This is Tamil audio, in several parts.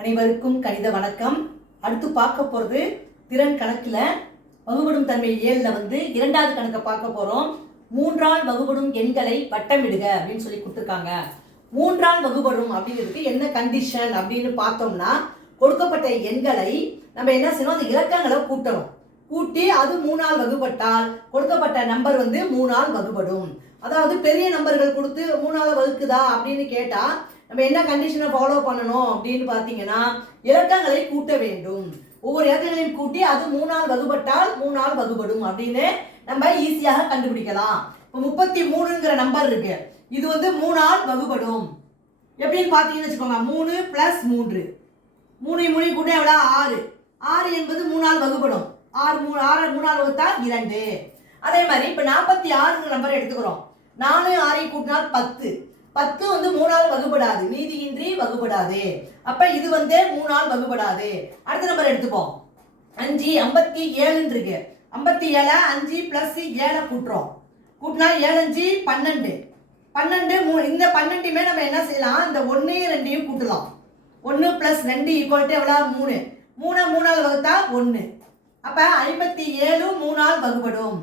அனைவருக்கும் கணித வணக்கம். அடுத்து பார்க்க போகிறது திறன் கணக்கில் வகுபடும் தன்மை ஏழில் வந்து இரண்டாவது கணக்கை பார்க்க போகிறோம் மூன்றால் வகுபடும் எண்களை வட்டமிடுக அப்படின்னு சொல்லி கொடுத்துருக்காங்க. மூன்றால் வகுபடும் அப்படிங்கிறதுக்கு என்ன கண்டிஷன் அப்படின்னு பார்த்தோம்னா கொடுக்கப்பட்ட எண்களை நம்ம என்ன செய்யணும்? அந்த இலக்கங்களை கூட்டணும். கூட்டி அது மூணால் வகுப்பட்டால் கொடுக்கப்பட்ட நம்பர் வந்து மூணால் வகுபடும். அதாவது பெரிய நம்பர்கள் கொடுத்து மூணால் வகுக்குதா அப்படின்னு கேட்டால் நம்ம என்ன கண்டிஷனை ஃபாலோ பண்ணணும் அப்படின்னு பார்த்தீங்கன்னா இலக்கங்களை கூட்ட வேண்டும். ஒவ்வொரு இலக்கங்களையும் கூட்டி அது மூணால் வகுபட்டால் மூணால் வகுபடும் அப்படின்னு நம்ம ஈஸியாக கண்டுபிடிக்கலாம். இப்போ முப்பத்தி மூணுங்கிற நம்பர் இருக்கு. இது வந்து மூணால் வகுபடும். எப்படின்னு பார்த்தீங்கன்னு வச்சுக்கோங்க மூணு ப்ளஸ் மூன்று. மூணு மூணு கூட எவ்வளோ? ஆறு. ஆறு என்பது மூணால் வகுபடும். ஆறு மூணு ஆறு மூணால் வகுத்தா இரண்டு. அதே மாதிரி இப்போ நாற்பத்தி ஆறுங்கிற நம்பர் எடுத்துக்கிறோம். நாலு ஆறை கூட்டினால் பத்து. பத்து வந்து மூணால் வகுப்படாது நீதியின்றி வகுப்படாது அப்ப இது வந்து மூணால் வகுப்படாது அடுத்த நம்பர் எடுத்துப்போம். அஞ்சு ஐம்பத்தி ஏழுன்னு இருக்கு. ஐம்பத்தி ஏழை அஞ்சு பிளஸ் ஏழை கூட்டுறோம். கூட்டினா ஏழு அஞ்சு பன்னெண்டு. பன்னெண்டு மூ இந்த பன்னெண்டுமே நம்ம என்ன செய்யலாம்? இந்த ஒன்றையும் ரெண்டையும் கூட்டலாம். ஒன்று ப்ளஸ் ரெண்டு ஈக்குவல் டு எவ்வளோ மூணு. மூணை மூணால் வகுத்தா ஒன்று அப்போ ஐம்பத்தி ஏழு மூணால் வகுப்படும்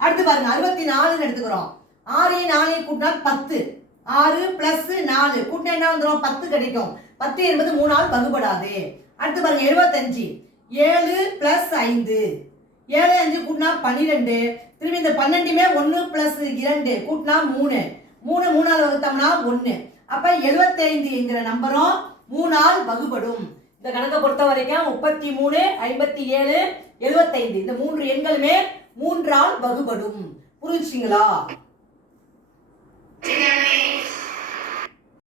அடுத்து பாருங்க அறுபத்தி நாலுன்னு எடுத்துக்கிறோம். ஆறையும் நாலையும் கூட்டினா பத்து. ஆறு பிளஸ் நாலு. கூட்டினா என்ன வந்துடும் பத்து கிடைக்கும். பத்து என்பது மூணால் வகுப்படாது அடுத்து பாருங்க எழுபத்தஞ்சு ஏழு ப்ளஸ் ஐந்து. ஏழு அஞ்சு கூட்டினா பன்னிரெண்டு. திரும்பி இந்த பன்னெண்டுமே ஒன்று பிளஸ் இரண்டு கூட்டினா மூணு. மூணு மூணால் வகுத்தோம்னா ஒன்று அப்போ எழுபத்தைந்துங்கிற நம்பரும் மூணால் வகுப்படும் இந்த கணக்கை பொறுத்த வரைக்கும் முப்பத்தி மூணு ஐம்பத்தி ஏழு எழுபத்தைந்து இந்த மூன்று எண்களுமே மூன்றால் வகுப்படும் புரிஞ்சுங்களா